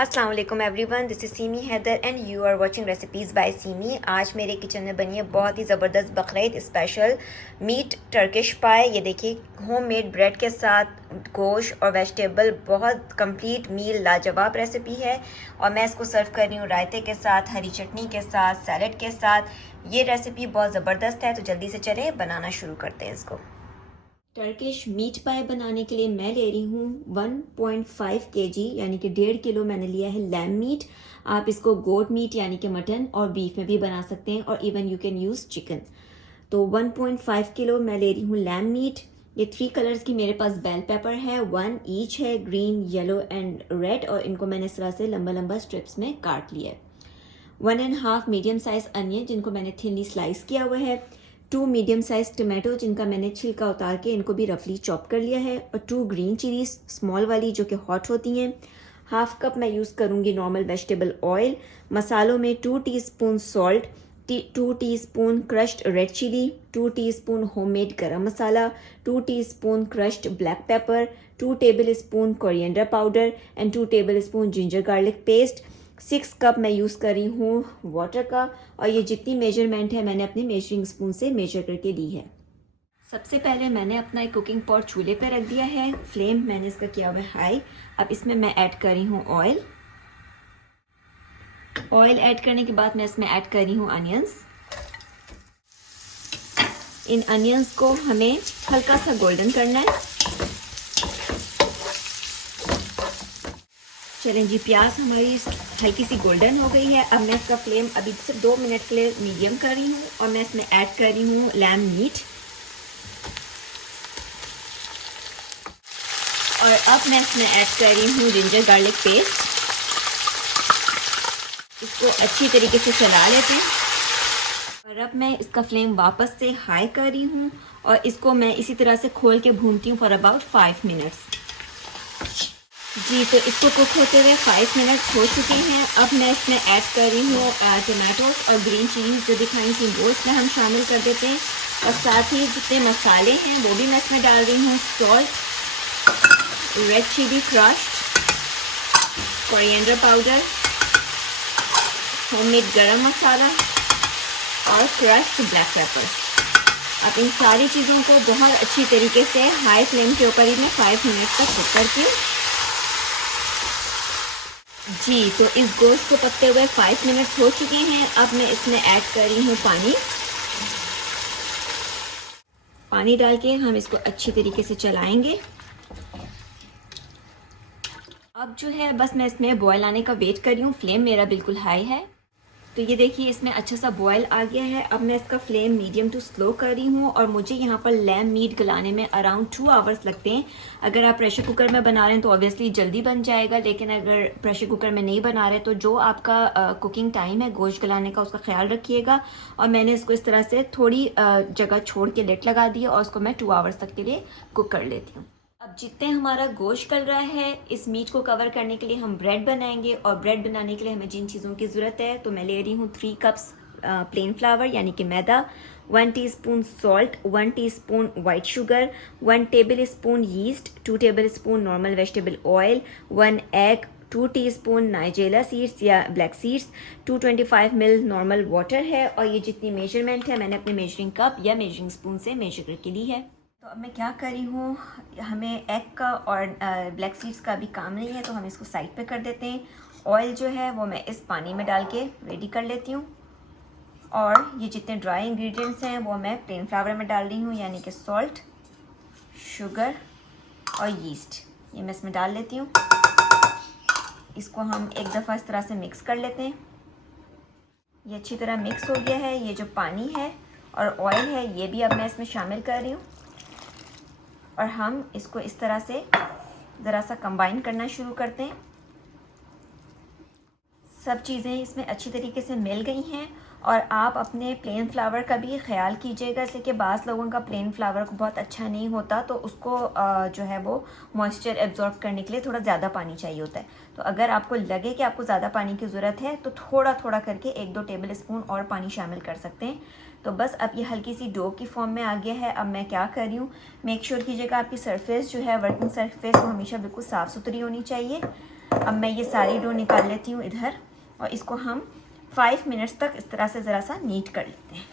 अस्सलाम वालेकुम everyone, this is Seemi Haider and you are watching recipes by Seemi. आज मेरे किचन में बनी है बहुत ही ज़बरदस्त Bakrid special meat Turkish pie. ये देखिए, होममेड ब्रेड के साथ गोश्त और वेजिटेबल, बहुत कंप्लीट मील, लाजवाब रेसिपी है। और मैं इसको सर्व कर रही हूँ रायते के साथ, हरी चटनी के साथ, सैलड के साथ। ये रेसिपी बहुत ज़बरदस्त है, तो जल्दी से चले बनाना शुरू करते हैं इसको। टर्किश मीट पाई बनाने के लिए मैं ले रही हूँ 1.5 kg यानी कि 1.5 किलो मैंने लिया है लैम मीट। आप इसको गोट मीट यानी कि मटन और बीफ में भी बना सकते हैं, और even you can use chicken. तो 1.5 किलो मैं ले रही हूँ लैम मीट। ये 3 कलर्स की मेरे पास बेल पेपर है, 1 ईच है, ग्रीन, येलो एंड रेड, और इनको मैंने इस तरह से लंबा लंबा स्ट्रिप्स में काट लिया है। 1.5 मीडियम साइज अनियन जिनको मैंने थिनली स्लाइस किया हुआ है, 2 मीडियम साइज टमाटो जिनका मैंने छिलका उतार के इनको भी रफली चॉप कर लिया है, और 2 ग्रीन चिलीज स्मॉल वाली जो कि हॉट होती हैं। हाफ कप मैं यूज़ करूँगी नॉर्मल वेजिटेबल ऑयल। मसालों में 2 teaspoon salt, 2 teaspoon crushed red chilli, 2 teaspoon homemade garam masala, 2 teaspoon crushed black pepper, 2 tablespoon coriander powder and 2 tablespoon ginger garlic paste. 6 cup मैं यूज़ कर रही हूँ वाटर का, और ये जितनी मेजरमेंट है मैंने अपने मेजरिंग स्पून से मेजर करके ली है। सबसे पहले मैंने अपना एक कुकिंग पॉट चूल्हे पे रख दिया है, फ्लेम मैंने इसका किया हुआ है हाई। अब इसमें मैं ऐड कर रही हूँ ऑयल। ऑयल ऐड करने के बाद मैं इसमें ऐड कर रही हूँ अनियंस। इन अनियंस को हमें हल्का सा गोल्डन करना है। चलें जी, प्याज हमारी हल्की सी गोल्डन हो गई है। अब मैं इसका फ्लेम अभी सिर्फ 2 मिनट के लिए मीडियम कर रही हूँ, और मैं इसमें ऐड कर रही हूँ लैम मीट। और अब मैं इसमें ऐड कर रही हूँ जिंजर गार्लिक पेस्ट। इसको अच्छी तरीके से चला लेते हैं। और अब मैं इसका फ्लेम वापस से हाई कर रही हूँ, और इसको मैं इसी तरह से खोल के भूनती हूँ फॉर अबाउट 5 मिनट्स। जी, तो इसको कुक होते हुए 5 मिनट्स हो चुके हैं। अब मैं इसमें ऐड कर रही हूँ टमाटोस और ग्रीन चिलीज जो दिखाई थी, वो इसमें हम शामिल कर देते हैं। और साथ ही जितने मसाले हैं वो भी मैं इसमें डाल रही हूँ। Salt, red chilli crushed, coriander powder, homemade garam masala और क्रश्ड ब्लैक पेपर। अब इन सारी चीज़ों को बहुत अच्छी तरीके से हाई फ्लेम के ऊपर ही मैं 5 मिनट तक कुक करती हूँ। जी, तो इस गोश्त को पकते हुए 5 मिनट्स हो चुके हैं। अब मैं इसमें ऐड कर रही हूँ पानी। पानी डाल के हम इसको अच्छी तरीके से चलाएंगे। अब जो है बस मैं इसमें बॉयल आने का वेट कर रही हूँ। फ्लेम मेरा बिल्कुल हाई है। तो ये देखिए, इसमें अच्छा सा बॉयल आ गया है। अब मैं इसका फ्लेम मीडियम टू स्लो कर रही हूँ, और मुझे यहाँ पर लैम मीट गलाने में अराउंड 2 आवर्स लगते हैं। अगर आप प्रेशर कुकर में बना रहे हैं तो ऑब्वियसली जल्दी बन जाएगा, लेकिन अगर प्रेशर कुकर में नहीं बना रहे तो जो आपका कुकिंग टाइम है गोश्त गलाने का, उसका ख्याल रखिएगा। और मैंने इसको इस तरह से थोड़ी जगह छोड़ के लिड लगा दी, और उसको मैं 2 आवर्स तक के लिए कुक कर लेती हूँ। अब जितने हमारा गोश्त गल रहा है, इस मीट को कवर करने के लिए हम ब्रेड बनाएंगे। और ब्रेड बनाने के लिए हमें जिन चीज़ों की ज़रूरत है, तो मैं ले रही हूँ 3 कप्स प्लेन फ्लावर यानी कि मैदा, 1 teaspoon salt, 1 teaspoon white sugar, 1 tablespoon yeast, 2 tablespoon normal vegetable oil, 1 egg, 2 teaspoon nigella seeds या black seeds, 225 ml normal water है। और ये जितनी मेजरमेंट है मैंने अपने मेजरिंग कप या मेजरिंग स्पून से मेजर करके ली है। तो अब मैं क्या कर रही हूँ, हमें एग का और ब्लैक सीड्स का भी काम नहीं है, तो हम इसको साइड पे कर देते हैं। ऑयल जो है वो मैं इस पानी में डाल के रेडी कर लेती हूँ। और ये जितने ड्राई इंग्रेडिएंट्स हैं वो मैं प्लेन फ्लावर में डाल रही हूँ, यानी कि सॉल्ट, शुगर और यीस्ट, ये मैं इसमें डाल लेती हूँ। इसको हम एक दफ़ा इस तरह से मिक्स कर लेते हैं। ये अच्छी तरह मिक्स हो गया है। ये जो पानी है और ऑयल है ये भी अब मैं इसमें शामिल कर रही हूँ, और हम इसको इस तरह से ज़रा सा कंबाइन करना शुरू करते हैं। सब चीज़ें इसमें अच्छी तरीके से मिल गई हैं। और आप अपने प्लेन फ्लावर का भी ख्याल कीजिएगा, इसलिए कि बाज़ लोगों का प्लेन फ्लावर को बहुत अच्छा नहीं होता, तो उसको जो है वो मॉइस्चर एब्जॉर्ब करने के लिए थोड़ा ज़्यादा पानी चाहिए होता है। तो अगर आपको लगे कि आपको ज़्यादा पानी की ज़रूरत है तो थोड़ा थोड़ा करके 1-2 टेबल स्पून और पानी शामिल कर सकते हैं। तो बस अब ये हल्की सी डो की फॉर्म में आ गया है। अब मैं क्या कर रही हूँ, मेक श्योर कीजिएगा आपकी सरफेस जो है, वर्किंग सरफेस, वो हमेशा बिल्कुल साफ़ सुथरी होनी चाहिए। अब मैं ये सारी डो निकाल लेती हूँ इधर, और इसको हम 5 मिनट्स तक इस तरह से ज़रा सा नीट कर लेते हैं।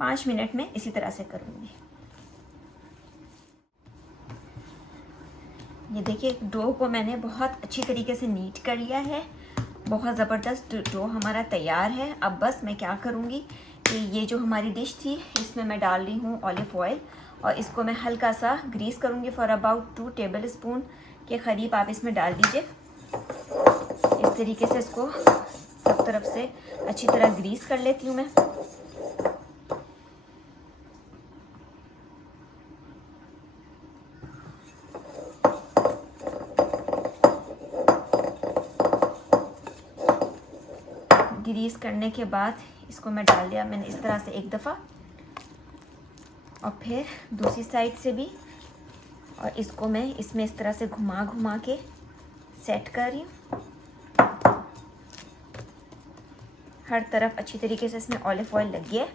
पाँच मिनट में इसी तरह से करूँगी। ये देखिए डो को मैंने बहुत अच्छी तरीके से नीट कर लिया है, बहुत ज़बरदस्त डो हमारा तैयार है। अब बस मैं क्या करूँगी कि ये जो हमारी डिश थी इसमें मैं डाल रही हूँ ऑलिव ऑयल, और इसको मैं हल्का सा ग्रीस करूँगी फॉर अबाउट 2 टेबल स्पून के करीब आप इसमें डाल दीजिए। इस तरीके से इसको सब तरफ से अच्छी तरह ग्रीस कर लेती हूँ मैं। ग्रीस करने के बाद इसको मैं डाल दिया मैंने इस तरह से एक दफ़ा, और फिर दूसरी साइड से भी, और इसको मैं इसमें इस तरह से घुमा घुमा के सेट कर रही हूँ। हर तरफ अच्छी तरीके से इसमें ऑलिव ऑयल लग गया है।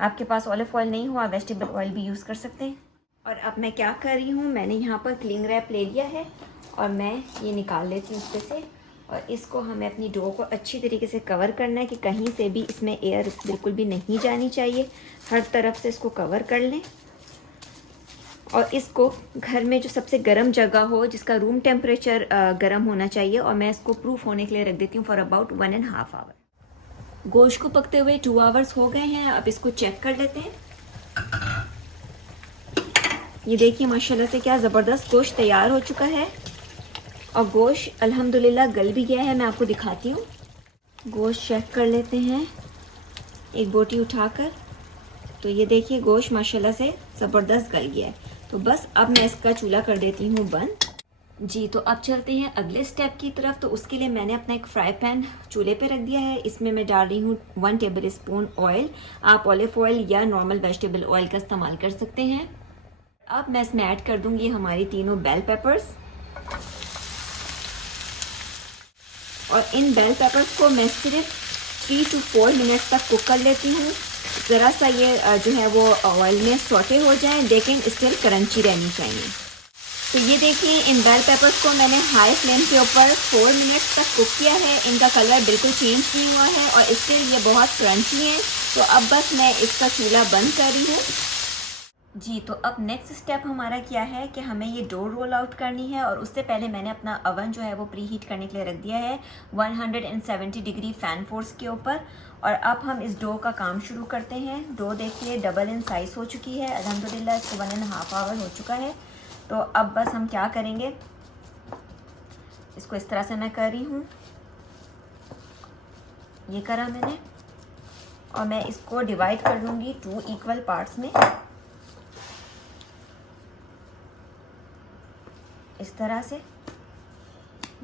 आपके पास ऑलिव ऑयल नहीं हो आप वेजिटेबल ऑयल भी यूज़ कर सकते हैं। और अब मैं क्या कर रही हूँ, मैंने यहाँ पर क्लिंग रैप ले लिया है और मैं ये निकाल लेती हूँ इसमें से, और इसको हमें अपनी डो को अच्छी तरीके से कवर करना है कि कहीं से भी इसमें एयर बिल्कुल भी नहीं जानी चाहिए। हर तरफ से इसको कवर कर लें, और इसको घर में जो सबसे गर्म जगह हो, जिसका रूम टेम्परेचर गर्म होना चाहिए, और मैं इसको प्रूफ होने के लिए रख देती हूँ फॉर अबाउट 1.5 आवर। गोश्त को पकते हुए 2 आवर्स हो गए हैं। अब इसको चेक कर लेते हैं। ये देखिए माशाल्लाह से क्या ज़बरदस्त गोश्त तैयार हो चुका है, और गोश्त अल्हम्दुलिल्लाह गल भी गया है। मैं आपको दिखाती हूँ, गोश्त चेक कर लेते हैं एक बोटी उठाकर। तो ये देखिए गोश्त माशाल्लाह से ज़बरदस्त गल गया है। तो बस अब मैं इसका चूल्हा कर देती हूँ बंद। जी तो अब चलते हैं अगले स्टेप की तरफ। तो उसके लिए मैंने अपना एक फ्राई पैन चूल्हे पे रख दिया है। इसमें मैं डाल रही हूँ 1 टेबल स्पून ऑयल। आप ऑलिव ऑयल या नॉर्मल वेजिटेबल ऑयल का इस्तेमाल कर सकते हैं। अब मैं इसमें ऐड कर दूँगी हमारी तीनों बेल पेपर्स, और इन बेल पेपर्स को मैं सिर्फ 3 to 4 मिनट तक कुक कर लेती हूँ। ज़रा सा ये जो है वो ऑयल में सौटे हो जाए, लेकिन स्टिल क्रंची रहनी चाहिए। तो ये देखिए इन बेल पेपर्स को मैंने हाई फ्लेम के ऊपर 4 मिनट तक कुक किया है। इनका कलर बिल्कुल चेंज नहीं हुआ है और स्टिल ये बहुत क्रंची हैं। तो अब बस मैं इसका चूल्हा बंद कर रही हूँ। जी तो अब नेक्स्ट स्टेप हमारा क्या है कि हमें ये डो रोल आउट करनी है, और उससे पहले मैंने अपना अवन जो है वो प्री हीट करने के लिए रख दिया है 170 डिग्री फ़ैन फोर्स के ऊपर। और अब हम इस डो का काम शुरू करते हैं। डो देखिए डबल इन साइज़ हो चुकी है अल्हम्दुलिल्लाह, इसको 1.5 आवर हो चुका है। तो अब बस हम क्या करेंगे, इसको इस तरह से मैं कर रही हूँ, ये करा मैंने, और मैं इसको डिवाइड कर दूँगी 2 इक्वल पार्ट्स में इस तरह से।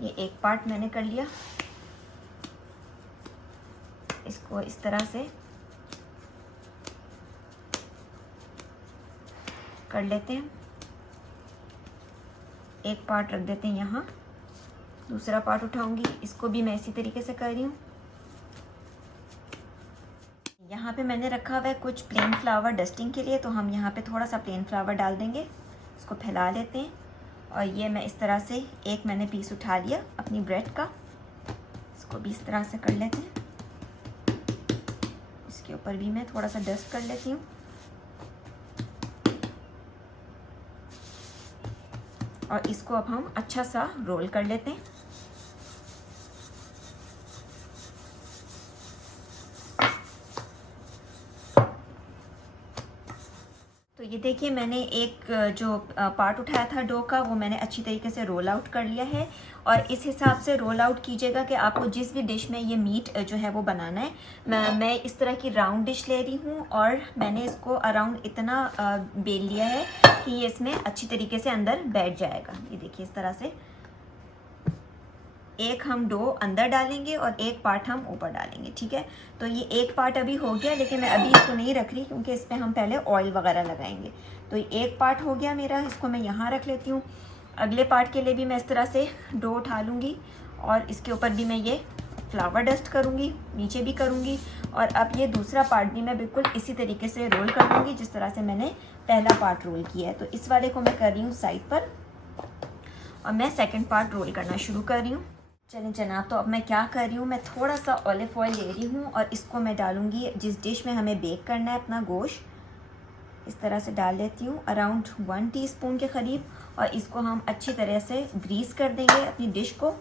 ये एक पार्ट मैंने कर लिया, इसको इस तरह से कर लेते हैं। एक पार्ट रख देते हैं यहाँ, दूसरा पार्ट उठाऊंगी, इसको भी मैं इसी तरीके से कर रही हूँ। यहाँ पे मैंने रखा हुआ है कुछ प्लेन फ्लावर डस्टिंग के लिए, तो हम यहाँ पे थोड़ा सा प्लेन फ्लावर डाल देंगे, इसको फैला लेते हैं। और ये मैं इस तरह से एक मैंने पीस उठा लिया अपनी ब्रेड का, इसको भी इस तरह से कर लेते हैं। इसके ऊपर भी मैं थोड़ा सा डस्ट कर लेती हूँ, और इसको अब हम अच्छा सा रोल कर लेते हैं। तो ये देखिए मैंने एक जो पार्ट उठाया था डो का, वो मैंने अच्छी तरीके से रोल आउट कर लिया है। और इस हिसाब से रोल आउट कीजिएगा कि आपको जिस भी डिश में ये मीट जो है वो बनाना है। मैं इस तरह की राउंड डिश ले रही हूँ, और मैंने इसको अराउंड इतना बेल लिया है कि ये इसमें अच्छी तरीके से अंदर बैठ जाएगा। ये देखिए इस तरह से एक हम डो अंदर डालेंगे और एक पार्ट हम ऊपर डालेंगे, ठीक है। तो ये एक पार्ट अभी हो गया, लेकिन मैं अभी इसको नहीं रख रही क्योंकि इस पर हम पहले ऑयल वगैरह लगाएंगे। तो एक पार्ट हो गया मेरा, इसको मैं यहाँ रख लेती हूँ। अगले पार्ट के लिए भी मैं इस तरह से डो उठा लूँगी, और इसके ऊपर भी मैं ये फ्लावर डस्ट करूँगी, नीचे भी करूँगी। और अब ये दूसरा पार्ट भी मैं बिल्कुल इसी तरीके से रोल कर लूँगी जिस तरह से मैंने पहला पार्ट रोल किया है। तो इस वाले को मैं कर रही हूँ साइड पर और मैं सेकंड पार्ट रोल करना शुरू कर रही हूँ। चलें जनाब, तो अब मैं क्या कर रही हूँ, मैं थोड़ा सा ऑलिव ऑयल ले रही हूँ और इसको मैं डालूँगी जिस डिश में हमें बेक करना है अपना गोश्त। इस तरह से डाल लेती हूँ अराउंड 1 टीस्पून के करीब, और इसको हम अच्छी तरह से ग्रीस कर देंगे अपनी डिश को।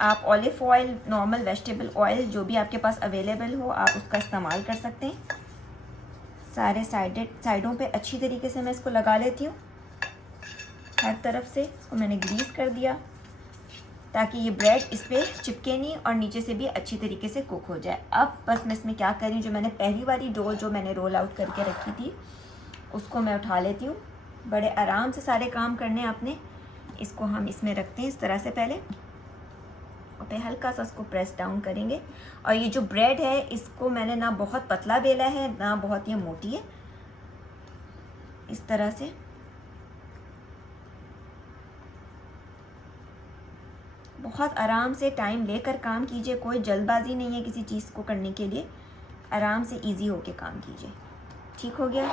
आप olive oil, normal vegetable oil जो भी आपके पास अवेलेबल हो आप उसका इस्तेमाल कर सकते हैं। सारे साइडों पे अच्छी तरीके से मैं इसको लगा लेती हूँ, हर तरफ से इसको मैंने ग्रीस कर दिया ताकि ये ब्रेड इस पर चिपके नहीं और नीचे से भी अच्छी तरीके से कुक हो जाए। अब बस मैं इसमें क्या कर रही हूँ, जो मैंने पहली वाली डो जो मैंने रोल आउट करके रखी थी उसको मैं उठा लेती हूँ। बड़े आराम से सारे काम करने आपने। इसको हम इसमें रखते हैं इस तरह से पहले, और फिर हल्का सा इसको प्रेस डाउन करेंगे। और ये जो ब्रेड है इसको मैंने ना बहुत पतला बेला है ना बहुत ये मोटी है, इस तरह से। बहुत आराम से टाइम लेकर काम कीजिए, कोई जल्दबाजी नहीं है किसी चीज़ को करने के लिए। आराम से इजी होके काम कीजिए। ठीक हो गया।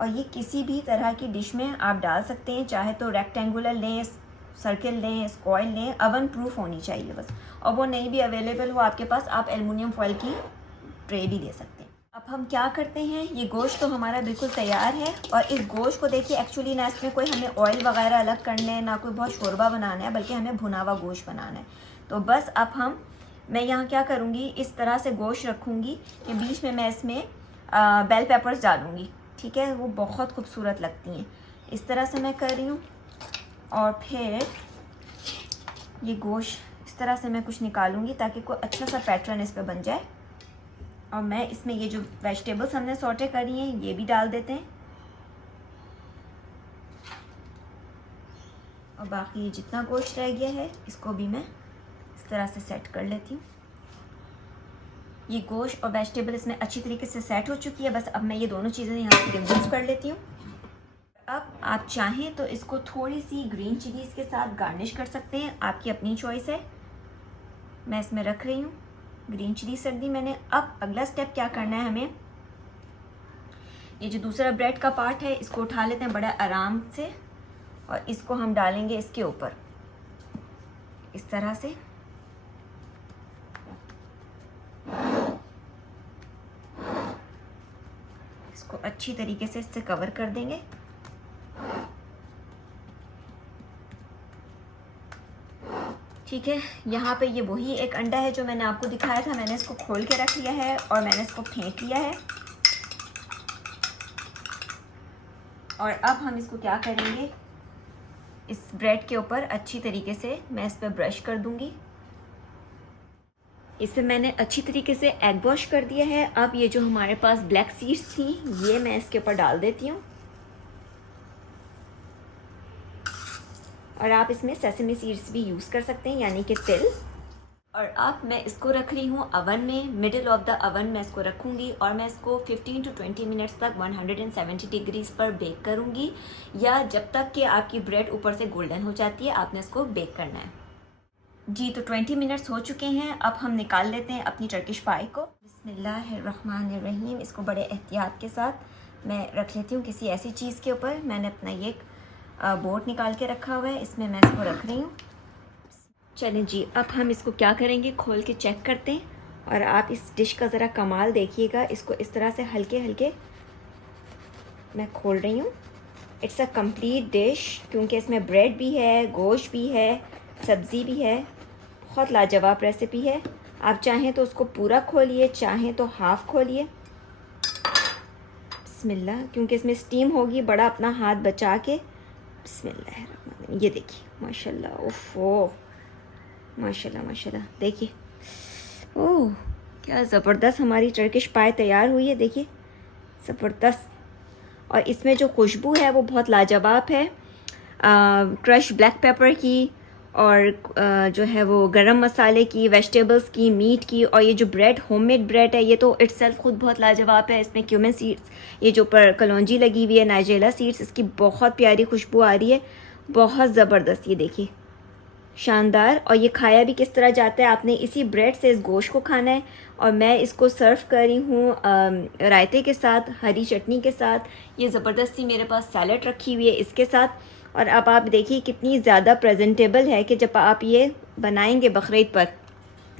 और ये किसी भी तरह की डिश में आप डाल सकते हैं, चाहे तो रेक्टेंगुलर लें, सर्किल लें, स्क्वायर लें, ओवन प्रूफ होनी चाहिए बस। और वो नहीं भी अवेलेबल हो आपके पास, आप एल्युमिनियम फॉइल की ट्रे भी ले सकते हैं। अब हम क्या करते हैं, ये गोश्त तो हमारा बिल्कुल तैयार है। और इस गोश्त को देखिए, एक्चुअली ना इसमें कोई हमें ऑयल वगैरह अलग करना है, ना कोई बहुत शोरबा बनाना है, बल्कि हमें भुना हुआ गोश्त बनाना है। तो बस अब मैं यहाँ क्या करूँगी, इस तरह से गोश्त रखूँगी कि बीच में मैं इसमें बेल पेपर्स डालूँगी। ठीक है, वो बहुत खूबसूरत लगती हैं। इस तरह से मैं कर रही हूँ। और फिर ये गोश्त इस तरह से मैं कुछ निकालूँगी ताकि कोई अच्छा सा पैटर्न इस पर बन जाए। और मैं इसमें ये जो वेजिटेबल्स हमने सॉटे करी हैं ये भी डाल देते हैं। और बाकी जितना गोश्त रह गया है इसको भी मैं इस तरह से सेट कर लेती हूँ। ये गोश्त और वेजिटेबल इसमें अच्छी तरीके से सेट हो चुकी है। बस अब मैं ये दोनों चीज़ें यहाँ से रिमूव कर लेती हूँ। अब आप चाहें तो इसको थोड़ी सी ग्रीन चिलीज़ के साथ गार्निश कर सकते हैं, आपकी अपनी चॉइस है। मैं इसमें रख रही हूँ ग्रीन चिलीज रख दी मैंने। अब अगला स्टेप क्या करना है, हमें ये जो दूसरा ब्रेड का पार्ट है इसको उठा लेते हैं बड़ा आराम से, और इसको हम डालेंगे इसके ऊपर इस तरह से। इसको अच्छी तरीके से इससे कवर कर देंगे। ठीक है, यहाँ पे ये वही एक अंडा है जो मैंने आपको दिखाया था। मैंने इसको खोल के रख लिया है और मैंने इसको फेंक लिया है। और अब हम इसको क्या करेंगे, इस ब्रेड के ऊपर अच्छी तरीके से मैं इस पर ब्रश कर दूंगी। इस पर मैंने अच्छी तरीके से एग वॉश कर दिया है। अब ये जो हमारे पास ब्लैक सीड्स थी ये मैं इसके ऊपर डाल देती हूँ। और आप इसमें सेसमी सीड्स भी यूज़ कर सकते हैं, यानी कि तिल। और अब मैं इसको रख रही हूँ अवन में, मिडिल ऑफ द अवन में इसको रखूँगी। और मैं इसको 15 to 20 मिनट्स तक 170 डिग्रीज पर बेक करूँगी, या जब तक कि आपकी ब्रेड ऊपर से गोल्डन हो जाती है आपने इसको बेक करना है। जी, तो 20 मिनट्स हो चुके हैं। अब हम निकाल लेते हैं अपनी टर्किश पाई को। बिस्मिल्लाहिर्रहमानिर्रहीम। इसको बड़े एहतियात के साथ मैं रख लेती हूँ किसी ऐसी चीज़ के ऊपर। मैंने अपना ये बोर्ड निकाल के रखा हुआ है, इसमें मैं इसको रख रही हूँ। चलें जी, अब हम इसको क्या करेंगे, खोल के चेक करते हैं। और आप इस डिश का ज़रा कमाल देखिएगा। इसको इस तरह से हल्के हल्के मैं खोल रही हूँ। इट्स अ कंप्लीट डिश, क्योंकि इसमें ब्रेड भी है, गोश्त भी है, सब्ज़ी भी है। बहुत लाजवाब रेसिपी है। आप चाहें तो उसको पूरा खोलिए, चाहें तो हाफ़ खोलिए। बिस्मिल्लाह, क्योंकि इसमें स्टीम होगी, बड़ा अपना हाथ बचा के। बिस्मिल्लाह, ये देखिए माशाल्लाह, ओफो माशाल्लाह माशाल्लाह, देखिए ओह क्या ज़बरदस्त हमारी टर्किश पाई तैयार हुई है। देखिए ज़बरदस्त। और इसमें जो खुशबू है वो बहुत लाजवाब है, क्रश ब्लैक पेपर की, और जो है वो गरम मसाले की, वेजिटेबल्स की, मीट की। और ये जो ब्रेड, होममेड ब्रेड है, ये तो इट्सेल्फ खुद बहुत लाजवाब है। इसमें क्यूमिन सीड्स, ये जो ऊपर कलौंजी लगी हुई है, नाइजेला सीड्स, इसकी बहुत प्यारी खुशबू आ रही है। बहुत ज़बरदस्त, ये देखिए शानदार। और ये खाया भी किस तरह जाता है, आपने इसी ब्रेड से इस गोश्त को खाना है। और मैं इसको सर्व कर रही हूँ रायते के साथ, हरी चटनी के साथ। ये ज़बरदस्ती मेरे पास सैलड रखी हुई है इसके साथ। और अब आप देखिए कितनी ज़्यादा प्रेजेंटेबल है कि जब आप ये बनाएंगे बकरीद पर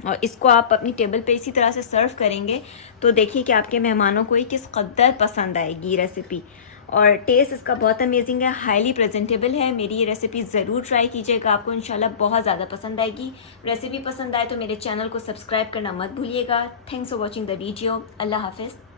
और इसको आप अपनी टेबल पे इसी तरह से सर्व करेंगे तो देखिए कि आपके मेहमानों को ही किस कदर पसंद आएगी रेसिपी। और टेस्ट इसका बहुत अमेजिंग है, हाईली प्रेजेंटेबल है। मेरी ये रेसिपी ज़रूर ट्राई कीजिएगा, आपको इंशाल्लाह बहुत ज़्यादा पसंद आएगी। रेसिपी पसंद आए तो मेरे चैनल को सब्सक्राइब करना मत भूलिएगा। Thanks for watching the video. अल्लाह हाफिज़।